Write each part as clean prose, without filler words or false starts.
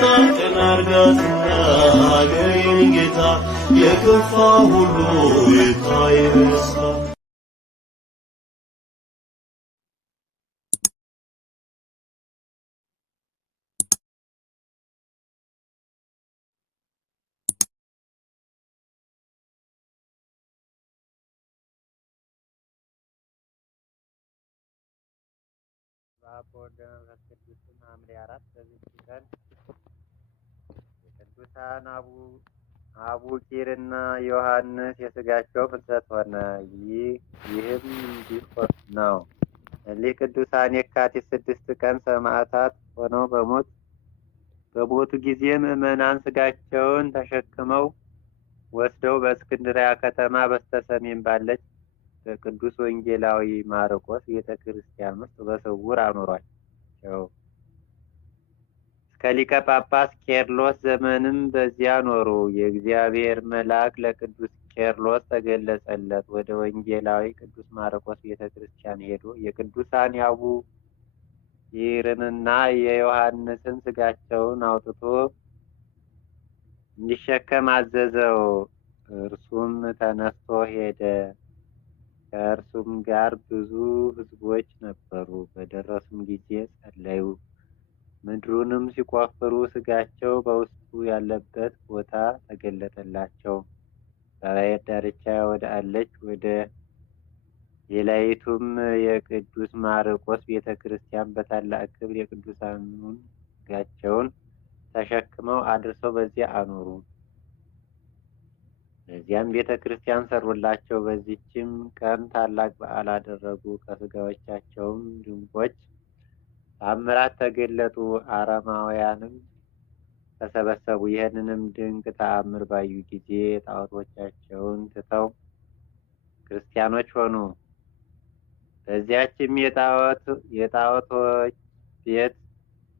በርታ ቀና አርጋትና ሀገሬን ጌታ የከፋ ሁሉ ይታይ በደስታ። በወልድ በመንፈስ ቅዱስ ሐምሌ 4 በዚች ቀን የቅዱሳን አቡቂርና ዮሐንስ የሥጋቸው ፍልሰት ሆነ። ይህም እንዲህ ነው። እሊህ ቅዱሳን የካቲት 6 ቀን ሰማዕታት ሆነው በሞቱ ጊዜ ምዕመናን ሥጋቸውን ተሸክመው ወስደው በእስክንድርያ ከተማ በስተሰሜን ባለች በቅዱስ ወንጌላዊ ማርቆስ ቤተ ክርስቲያን ውስጥ በስውር አኖሯቸው። እስከ ሊቀ ጳጳስ ቄርሎስ ዘመንም በዚያ ኖሩ። የእግዚአብሔር መልአክ ለቅዱስ ቄርሎስ ተገለጸለት። ወደ ወንጌላዊ ቅዱስ ማርቆስ ቤተ ክርስቲያን ሄዶ የቅዱሳን የአቡቂርንና የዮሐንስን ሥጋቸውን አውጥቶ እንዲሸከም አዘዘው። እርሱም ተነስቶ ሄደ። ከእርሱም ጋር ብዙ ሕዝቦች ነበሩ። በደረሱም ጊዜ ጸለዩ። ምድሩንም ሲቆፍሩ ሥጋቸው በውስጡ ያለበት ቦታ ተገለጠላቸው። በባሕር ዳርቻ ወደ አለች ወደ ሌላይቱም የቅዱስ ማርቆስ ቤተ ክርስቲያን በታላቅ ክብር የቅዱሳኑን ሥጋቸውን ተሸክመው አድርሰው በዚያ አኖሩ። በዚያም ቤተ ክርስቲያን ሰሩላቸው። በዚችም ቀን ታላቅ በዓል አደረጉ። ከሥጋዎቻቸውም ድንቆች ተአምራት ተገለጡ። አረማውያንም ተሰበሰቡ። ይህንንም ድንቅ ተአምር ባዩ ጊዜ ጣዖቶቻቸውን ትተው ክርስቲያኖች ሆኑ። በዚያችም የጣዖቶች ቤት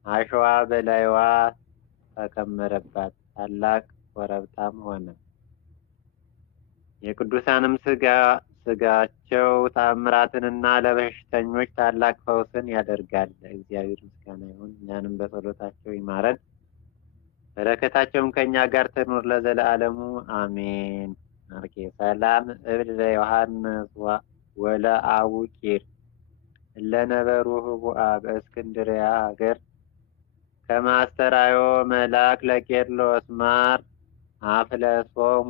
አሸዋ በላይዋ ተከመረባት፣ ታላቅ ኮረብታም ሆነ። የቅዱሳንም ሥጋቸው ተአምራትንና ለበሽተኞች ታላቅ ፈውስን ያደርጋል። ለእግዚአብሔር ምስጋና ይሁን፣ እኛንም በጸሎታቸው ይማረን፣ በረከታቸውም ከእኛ ጋር ትኑር ለዘለዓለሙ አሜን። አርኬ ሰላም እብል ለዮሐንስ ወለአቡቂር እለነበሩ ህቡአ በእስክንድርያ ሀገር ከማስተራዮ መልአክ ለቄርሎስ ማር አፍለሶሙ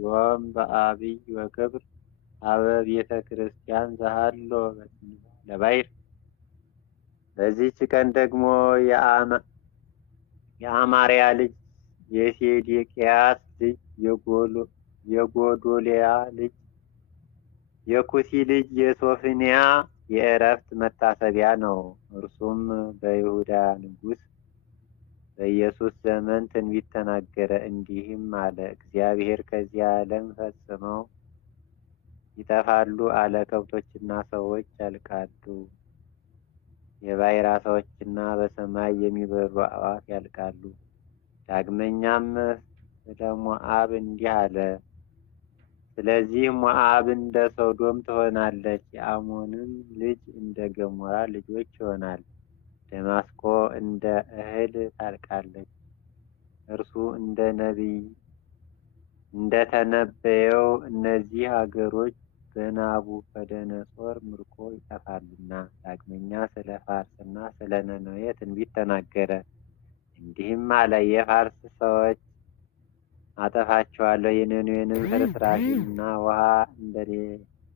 ዮም በአብይ ወክብር አበ ቤተ ክርስቲያን ዘሃሎ ለባይር። በዚህች ቀን ደግሞ የአማርያ ልጅ የሴዴቅያስ ልጅ የጎዶልያ ልጅ የኩሲ ልጅ የሶፍንያ የዕረፍት መታሰቢያ ነው። እርሱም በይሁዳ ንጉሥ በኢየሱስ ዘመን ትንቢት ተናገረ፣ እንዲህም አለ። እግዚአብሔር ከዚህ ዓለም ፈጽመው ይጠፋሉ አለ። ከብቶችና ሰዎች ያልቃሉ፣ የባሕር ዓሣዎችና በሰማይ የሚበሩ አዕዋፍ ያልቃሉ። ዳግመኛም ስለ ሞዓብ እንዲህ አለ። ስለዚህ ሞዓብ እንደ ሶዶም ትሆናለች፣ የአሞንም ልጅ እንደ ገሞራ ልጆች ይሆናል። ደማስቆ እንደ እህል ታልቃለች። እርሱ እንደ ነቢይ እንደተነበየው እነዚህ አገሮች በናቡከደነጾር ምርኮ ይጠፋሉና። ዳግመኛ ስለ ፋርስና ስለ ነነዌ ትንቢት ተናገረ፣ እንዲህም አለ። የፋርስ ሰዎች አጠፋቸዋለሁ፣ የነነዌንም ፍርስራሽና ውሃ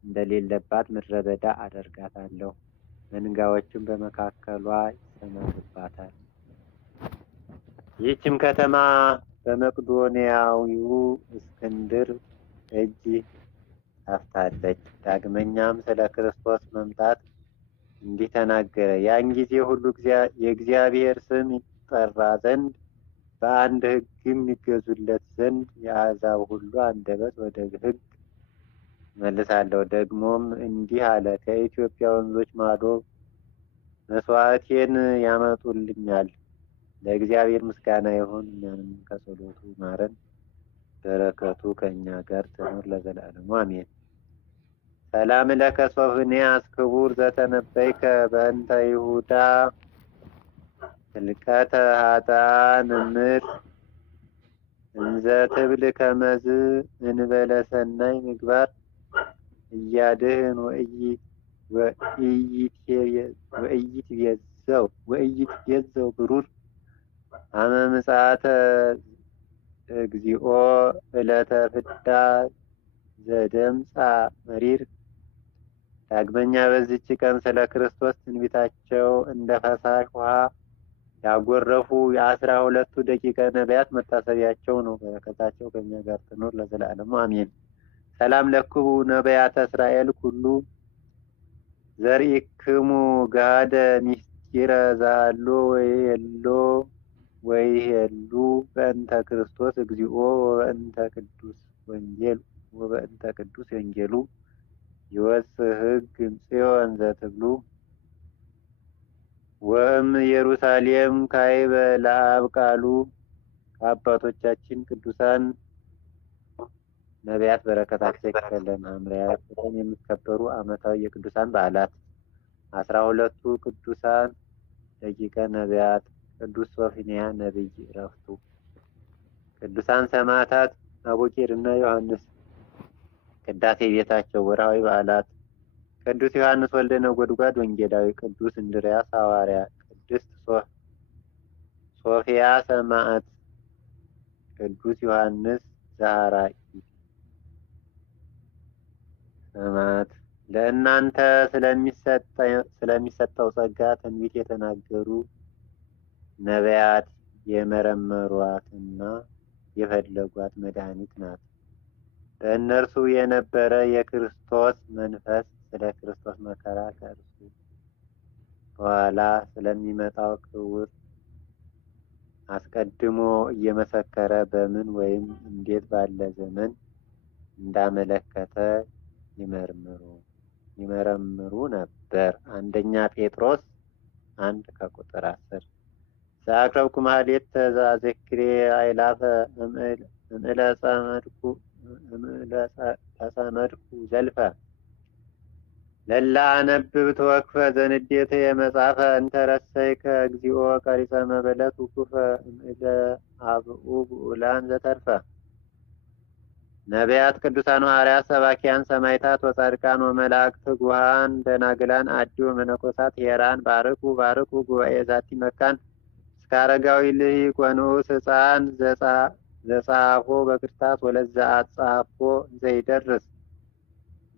እንደሌለባት ምድረ በዳ አደርጋታለሁ። መንጋዎችም በመካከሏ ይሰማሩባታል። ይህችም ከተማ በመቅዶንያዊው እስክንድር እጅ ጠፍታለች። ዳግመኛም ስለ ክርስቶስ መምጣት እንዲህ ተናገረ። ያን ጊዜ ሁሉ የእግዚአብሔር ስም ይጠራ ዘንድ በአንድ ሕግም ይገዙለት ዘንድ የአሕዛብ ሁሉ አንደበት ወደ ሕግ መልሳለሁ። ደግሞም እንዲህ አለ። ከኢትዮጵያ ወንዞች ማዶ መስዋዕቴን ያመጡልኛል። ለእግዚአብሔር ምስጋና ይሁን፣ እኛንም ከጸሎቱ ይማረን፣ በረከቱ ከእኛ ጋር ትኑር ለዘላለሙ አሜን። ሰላም ለከ ሶፍንያስ ክቡር ዘተነበይከ በእንተ ይሁዳ ጥልቀተ ኃጥአን እምር እንዘ ትብል ከመዝ እንበለ ሰናይ ምግባር እያድህን ወኢይትቤዘው ብሩር አመ ምጽአተ እግዚኦ ዕለተ ፍዳ ዘደምጻ መሪር። ዳግመኛ በዚች ቀን ስለ ክርስቶስ ትንቢታቸው እንደ ፈሳሽ ውሃ ያጎረፉ የ12ቱ ደቂቀ ነቢያት መታሰቢያቸው ነው። በረከታቸው ከእኛ ጋር ትኖር ለዘላለሙ አሜን። ሰላም ለክሙ ነቢያተ እስራኤል ኩሉ ዘርኢክሙ ገሃደ ምስጢረ ዛሎ ወይሄሉ በእንተ ክርስቶስ እግዚኦ ወበእንተ ቅዱስ ወንጌሉ ይወፅእ ሕግ እምጽዮን ዘትብሉ ወእም ኢየሩሳሌም ካዕበ ለአብ ቃሉ። ከአባቶቻችን ቅዱሳን ነቢያት በረከታቸው ይክፈለን። ሐምሌ የሚከበሩ ዓመታዊ የቅዱሳን በዓላት 12ቱ ቅዱሳን ደቂቀ ነቢያት፣ ቅዱስ ሶፎንያ ነቢይ ዕረፍቱ፣ ቅዱሳን ሰማዕታት አቡቂርና ዮሐንስ ቅዳሴ ቤታቸው። ወርኃዊ በዓላት ቅዱስ ዮሐንስ ወልደ ነጎድጓድ ወንጌላዊ፣ ቅዱስ እንድርያስ ሐዋርያ፣ ቅድስት ሶፊያ ሰማዕት፣ ቅዱስ ዮሐንስ ዘሐራቂ ሰማዕት። ለእናንተ ስለሚሰጠው ጸጋ ትንቢት የተናገሩ ነቢያት የመረመሯትና የፈለጓት መድኃኒት ናት። በእነርሱ የነበረ የክርስቶስ መንፈስ ስለ ክርስቶስ መከራ ከእርሱ በኋላ ስለሚመጣው ክቡር አስቀድሞ እየመሰከረ በምን ወይም እንዴት ባለ ዘመን እንዳመለከተ ይመረምሩ ነበር። አንደኛ ጴጥሮስ 1:10 ዘአቅረብኩ ማኅሌተ ዘአዘክሬ አእላፈ እምዕለ ተጸመድኩ ዘልፈ ለላ አነብብ ተወክፈ ዘንዴተ የመጽሐፈ እንተረሰይከ እግዚኦ ቀሪጸ መበለት ውኩፈ እምዕለ አብኡ ብኡላን ዘተርፈ። ነቢያት፣ ቅዱሳን ሐዋርያት፣ ሰባኪያን፣ ሰማዕታት ወጻድቃን ወመላእክት፣ ትጉሃን ደናግላን፣ አዲ ወመነኮሳት ሄራን ባርኩ ጉባኤ ዛቲ መካን እስከ አረጋዊ ልሂቅ ወንዑስ ሕፃን ዘጸሐፎ በክርታስ ወለዘ አጻፎ ዘይደርስ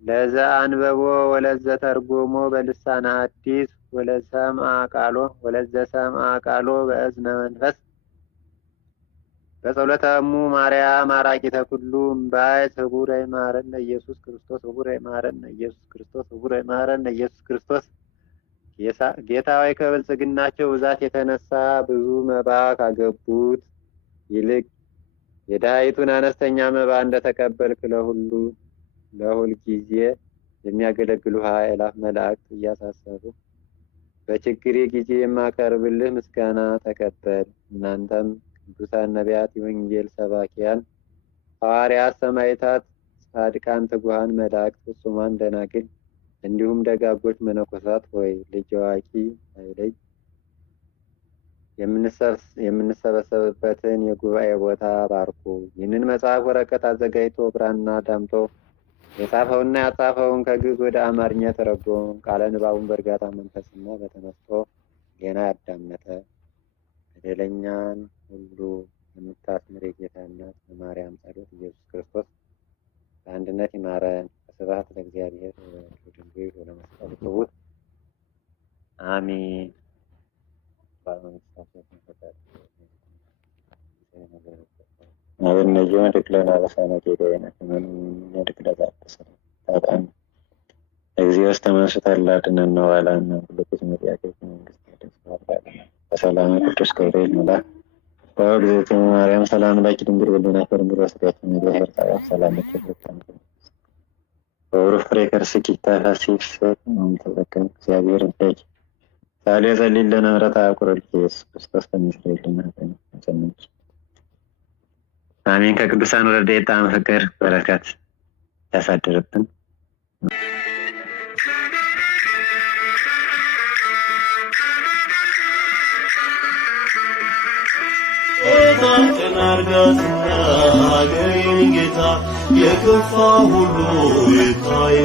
ለዘ አንበቦ ወለዘ ተርጎሞ በልሳነ ሐዲስ ወለዘ ሰምዐ ቃሎ በእዝነ መንፈስ በጸሎተ እሙ ማርያም አራቂተ ኩሉ እምባይ ህቡረ ይማረነ ኢየሱስ ክርስቶስ ህቡረ ይማረነ ኢየሱስ ክርስቶስ ህቡረ ይማረነ ኢየሱስ ክርስቶስ። ጌታ ሆይ ከብልጽግናቸው ብዛት የተነሳ ብዙ መባ ካገቡት ይልቅ የድሃይቱን አነስተኛ መባ እንደተቀበልክ ለሁል ጊዜ የሚያገለግሉ አእላፍ መላእክት እያሳሰቡ በችግሬ ጊዜ የማቀርብልህ ምስጋና ተቀበል። እናንተም ቅዱሳን ነቢያት፣ የወንጌል ሰባኪያን ሐዋርያት፣ ሰማዕታት፣ ጻድቃን፣ ትጉሃን መላእክት፣ ፍጹማን ደናግል እንዲሁም ደጋጎች መነኮሳት ሆይ ልጅ አዋቂ ሳይለይ የምንሰበሰብበትን የጉባኤ ቦታ ባርኩ። ይህንን መጽሐፍ ወረቀት አዘጋጅቶ ብራና ዳምጦ የጻፈውና ያጻፈውን ከግዕዝ ወደ አማርኛ ተረጎም ቃለ ንባቡን በእርጋታ መንፈስና በተመስጦ ዜና ያዳመጠ በደለኛን ሁሉ የምታስምር የጌታ እናት በማርያም ጸሎት ኢየሱስ ክርስቶስ በአንድነት ይማረን። ስብሐት ለእግዚአብሔር ወለወላዲቱ ወለመስቀሉ ክቡር አሜን። አብነየ ድቅለና በሳነ ጌጋየነ ከመኑ ድቅለዛተሰ ታጣን እግዚኦ ስተመንሱት አላድነን ዋላና ሁለቱት መጥያቄ መንግስት ያደስባልና በሰላም ቅዱስ ገብርኤል መልአክ በእግዝእትነ ማርያም ሰላም ላኪ ድንግል ወለናፈ ድንግል ወስጋችን እግዚአብሔር ታውቅ ሰላም ለከብሩታን በወሩ ፍሬ ከርስኪ ታፋሲስ ተዘከም እግዚአብሔር እንዴት ሳሌ ዘሊለና ምሕረት አቁረል ኢየሱስ ክርስቶስ ተመስገን ተነች አሜን። ከቅዱሳን ረድኤት ፍቅር በረከት ያሳድርብን። ቀን አርጋትና ሀገሬን ጌታ የከፋ ሁሉ ይታይ